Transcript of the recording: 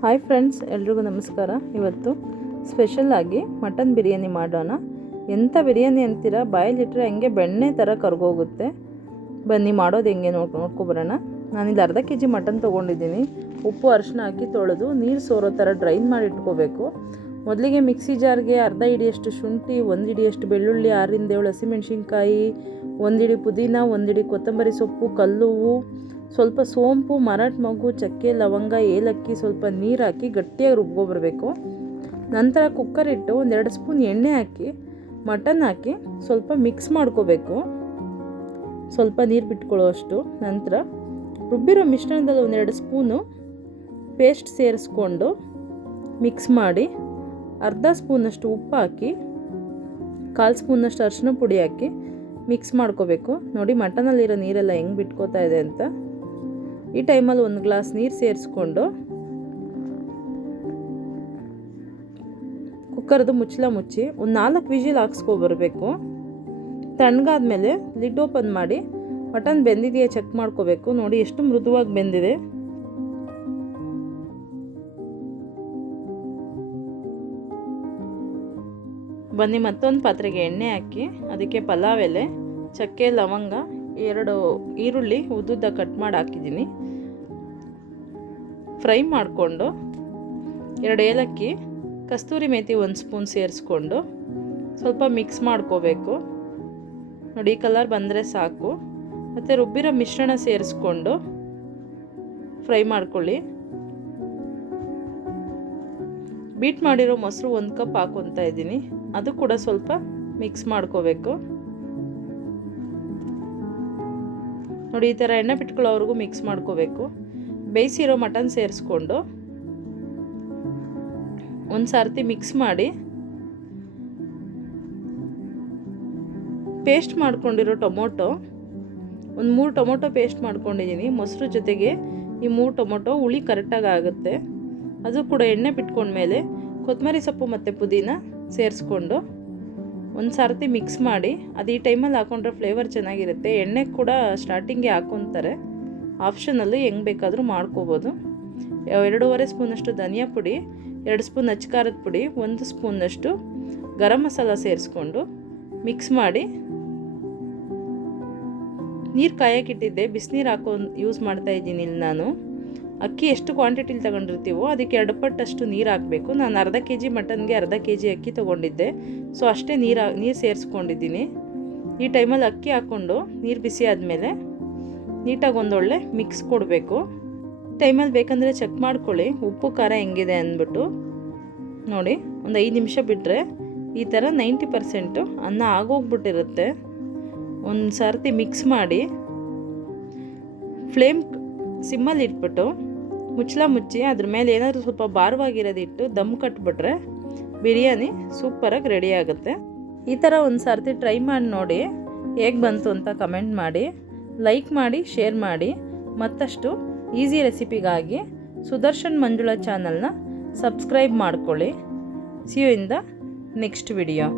Hi friends, ಎಲ್ರಿಗೂ ನಮಸ್ಕಾರ. ಇವತ್ತು ಸ್ಪೆಷಲ್ ಆಗಿ ಮಟನ್ ಬಿರಿಯಾನಿ ಮಾಡೋಣ. ಎಂಥ ಬಿರಿಯಾನಿ ಅಂತೀರಾ, ಬಾಯಲ್ಲಿಟ್ಟರೆ ಹಂಗೆ ಬೆಣ್ಣೆ ಥರ ಕರ್ಗೋಗುತ್ತೆ. ಬನ್ನಿ ಮಾಡೋದು ಹೆಂಗೆ ನೋಡ್ಕೊಬರೋಣ. ನಾನಿಲ್ಲಿ ಅರ್ಧ ಕೆ ಜಿ ಮಟನ್ ತೊಗೊಂಡಿದ್ದೀನಿ. ಉಪ್ಪು ಅರಿಶಿನ ಹಾಕಿ ತೊಳೆದು ನೀರು ಸೋರೋ ಥರ ಡ್ರೈನ್ ಮಾಡಿ ಇಟ್ಕೋಬೇಕು. ಮೊದಲಿಗೆ ಮಿಕ್ಸಿ ಜಾರ್ಗೆ ಅರ್ಧ ಹಿಡಿಯಷ್ಟು ಶುಂಠಿ, 1 ಹಿಡಿಯಷ್ಟು ಬೆಳ್ಳುಳ್ಳಿ, 6ರಿಂದ 7 ಹಸಿಮೆಣಸಿನ್ಕಾಯಿ, 1 ಹಿಡಿ ಪುದೀನ, 1 ಹಿಡಿ ಕೊತ್ತಂಬರಿ ಸೊಪ್ಪು, ಕಲ್ಲುವು, ಸ್ವಲ್ಪ ಸೋಂಪು, ಮರಾಠ ಮೊಗ್ಗು, ಚಕ್ಕೆ, ಲವಂಗ, ಏಲಕ್ಕಿ, ಸ್ವಲ್ಪ ನೀರು ಹಾಕಿ ಗಟ್ಟಿಯಾಗಿ ರುಬ್ಕೊಬರಬೇಕು. ನಂತರ ಕುಕ್ಕರ್ ಇಟ್ಟು 1-2 ಸ್ಪೂನ್ ಎಣ್ಣೆ ಹಾಕಿ ಮಟನ್ ಹಾಕಿ ಸ್ವಲ್ಪ ಮಿಕ್ಸ್ ಮಾಡ್ಕೋಬೇಕು, ಸ್ವಲ್ಪ ನೀರು ಬಿಟ್ಕೊಳ್ಳೋ ಅಷ್ಟು. ನಂತರ ರುಬ್ಬಿರೋ ಮಿಶ್ರಣದಲ್ಲಿ 1-2 ಸ್ಪೂನು ಪೇಸ್ಟ್ ಸೇರಿಸ್ಕೊಂಡು ಮಿಕ್ಸ್ ಮಾಡಿ, ಅರ್ಧ ಸ್ಪೂನಷ್ಟು ಉಪ್ಪು ಹಾಕಿ, 1/4 ಸ್ಪೂನಷ್ಟು ಅರಿಶಿನ ಪುಡಿ ಹಾಕಿ ಮಿಕ್ಸ್ ಮಾಡ್ಕೋಬೇಕು. ನೋಡಿ ಮಟನಲ್ಲಿರೋ ನೀರೆಲ್ಲ ಹೆಂಗೆ ಬಿಟ್ಕೋತಾ ಇದೆ ಅಂತ. ಈ ಟೈಮಲ್ಲಿ 1 ಗ್ಲಾಸ್ ನೀರು ಸೇರಿಸ್ಕೊಂಡು ಕುಕ್ಕರ್ದು ಮುಚ್ಚಳ ಮುಚ್ಚಿ 4 ವಿಜಿಲ್ ಹಾಕ್ಸ್ಕೊಬರ್ಬೇಕು. ತಣ್ಣಗಾದ್ಮೇಲೆ ಲಿಡ್ ಓಪನ್ ಮಾಡಿ ಮಟನ್ ಬೆಂದಿದೆಯಾ ಚೆಕ್ ಮಾಡ್ಕೋಬೇಕು. ನೋಡಿ ಎಷ್ಟು ಮೃದುವಾಗಿ ಬೆಂದಿದೆ. ಬನ್ನಿ ಮತ್ತೊಂದು ಪಾತ್ರೆಗೆ ಎಣ್ಣೆ ಹಾಕಿ ಅದಕ್ಕೆ ಪಲಾವ್ ಎಲೆ, ಚಕ್ಕೆ, ಲವಂಗ, 2 ಈರುಳ್ಳಿ ಉದ್ದುದ್ದ ಕಟ್ ಮಾಡಿ ಹಾಕಿದ್ದೀನಿ. ಫ್ರೈ ಮಾಡಿಕೊಂಡು 2 ಏಲಕ್ಕಿ, ಕಸ್ತೂರಿ ಮೇಥಿ 1 ಸ್ಪೂನ್ ಸೇರಿಸ್ಕೊಂಡು ಸ್ವಲ್ಪ ಮಿಕ್ಸ್ ಮಾಡ್ಕೋಬೇಕು. ನೋಡಿ ಈ ಕಲರ್ ಬಂದರೆ ಸಾಕು. ಮತ್ತು ರುಬ್ಬಿರೋ ಮಿಶ್ರಣ ಸೇರಿಸ್ಕೊಂಡು ಫ್ರೈ ಮಾಡ್ಕೊಳ್ಳಿ. ಬೀಟ್ ಮಾಡಿರೋ ಮೊಸರು 1 ಕಪ್ ಹಾಕ್ಕೊತಾ ಇದ್ದೀನಿ, ಅದು ಕೂಡ ಸ್ವಲ್ಪ ಮಿಕ್ಸ್ ಮಾಡ್ಕೋಬೇಕು. ನೋಡಿ ಈ ಥರ ಎಣ್ಣೆ ಬಿಟ್ಕೊಳ್ಳೋವರೆಗೂ ಮಿಕ್ಸ್ ಮಾಡ್ಕೋಬೇಕು. ಬೇಯಿಸಿರೋ ಮಟನ್ ಸೇರಿಸ್ಕೊಂಡು ಒಂದು ಸರ್ತಿ ಮಿಕ್ಸ್ ಮಾಡಿ, ಪೇಸ್ಟ್ ಮಾಡ್ಕೊಂಡಿರೋ ಟೊಮೊಟೊ, ಒಂದು 3 ಟೊಮೊಟೊ ಪೇಸ್ಟ್ ಮಾಡ್ಕೊಂಡಿದ್ದೀನಿ. ಮೊಸರು ಜೊತೆಗೆ ಈ 3 ಟೊಮೊಟೊ ಹುಳಿ ಕರೆಕ್ಟಾಗಿ ಆಗುತ್ತೆ. ಅದು ಕೂಡ ಎಣ್ಣೆ ಬಿಟ್ಕೊಂಡ್ಮೇಲೆ ಕೊತ್ತಂಬರಿ ಸೊಪ್ಪು ಮತ್ತು ಪುದೀನ ಸೇರಿಸ್ಕೊಂಡು ಒಂದು ಸರ್ತಿ ಮಿಕ್ಸ್ ಮಾಡಿ, ಅದು ಈ ಟೈಮಲ್ಲಿ ಹಾಕೊಂಡ್ರೆ ಫ್ಲೇವರ್ ಚೆನ್ನಾಗಿರುತ್ತೆ. ಎಣ್ಣೆ ಕೂಡ ಸ್ಟಾರ್ಟಿಂಗ್ಗೆ ಹಾಕ್ಕೊತಾರೆ, ಆಪ್ಷನಲ್ಲಿ ಹೆಂಗೆ ಬೇಕಾದರೂ ಮಾಡ್ಕೋಬೋದು. 2.5 ಸ್ಪೂನಷ್ಟು ಧನಿಯಾ ಪುಡಿ, 2 ಸ್ಪೂನ್ ಅಚ್ಕಾರದ ಪುಡಿ, 1 ಸ್ಪೂನಷ್ಟು ಗರಂ ಮಸಾಲ ಸೇರಿಸ್ಕೊಂಡು ಮಿಕ್ಸ್ ಮಾಡಿ, ನೀರು ಕಾಯಕ್ಕಿಟ್ಟಿದ್ದೆ, ಬಿಸಿನೀರು ಹಾಕೊಂಡು ಯೂಸ್ ಮಾಡ್ತಾಯಿದ್ದೀನಿ ಇಲ್ಲಿ ನಾನು. ಅಕ್ಕಿ ಎಷ್ಟು ಕ್ವಾಂಟಿಟಿಲಿ ತೊಗೊಂಡಿರ್ತೀವೋ ಅದಕ್ಕೆ 2 ಪಟ್ಟಷ್ಟು ನೀರು ಹಾಕಬೇಕು. ನಾನು ಅರ್ಧ ಕೆ ಜಿ ಮಟನ್ಗೆ ಅರ್ಧ ಕೆ ಜಿ ಅಕ್ಕಿ ತೊಗೊಂಡಿದ್ದೆ, ಸೊ ಅಷ್ಟೇ ನೀರು ಸೇರಿಸ್ಕೊಂಡಿದ್ದೀನಿ. ಈ ಟೈಮಲ್ಲಿ ಅಕ್ಕಿ ಹಾಕ್ಕೊಂಡು ನೀರು ಬಿಸಿ ಆದಮೇಲೆ ನೀಟಾಗಿ ಒಂದೊಳ್ಳೆ ಮಿಕ್ಸ್ ಕೊಡಬೇಕು. ಟೈಮಲ್ಲಿ ಬೇಕಂದರೆ ಚೆಕ್ ಮಾಡ್ಕೊಳ್ಳಿ ಉಪ್ಪು ಖಾರ ಹೆಂಗಿದೆ ಅಂದ್ಬಿಟ್ಟು. ನೋಡಿ ಒಂದು 5 ನಿಮಿಷ ಬಿಟ್ಟರೆ ಈ ಥರ 90% ಅನ್ನ ಆಗೋಗ್ಬಿಟ್ಟಿರುತ್ತೆ. ಒಂದು ಸರ್ತಿ ಮಿಕ್ಸ್ ಮಾಡಿ ಫ್ಲೇಮ್ ಸಿಮ್ಮಲ್ಲಿ ಇಟ್ಬಿಟ್ಟು ಮುಚ್ಚಳ ಮುಚ್ಚಿ ಅದ್ರ ಮೇಲೆ ಏನಾದರೂ ಸ್ವಲ್ಪ ಭಾರವಾಗಿರೋದಿಟ್ಟು ದಮ್ ಕಟ್ಬಿಟ್ರೆ ಬಿರಿಯಾನಿ ಸೂಪರಾಗಿ ರೆಡಿ ಆಗುತ್ತೆ. ಈ ಥರ ಒಂದು ಸರ್ತಿ ಟ್ರೈ ಮಾಡಿ ನೋಡಿ, ಹೇಗೆ ಬಂತು ಅಂತ ಕಮೆಂಟ್ ಮಾಡಿ, ಲೈಕ್ ಮಾಡಿ, ಶೇರ್ ಮಾಡಿ. ಮತ್ತಷ್ಟು ಈಸಿ ರೆಸಿಪಿಗಾಗಿ ಸುದರ್ಶನ್ ಮಂಜುಳಾ ಚಾನಲ್ನ ಸಬ್ಸ್ಕ್ರೈಬ್ ಮಾಡ್ಕೊಳ್ಳಿ. See you in the next video.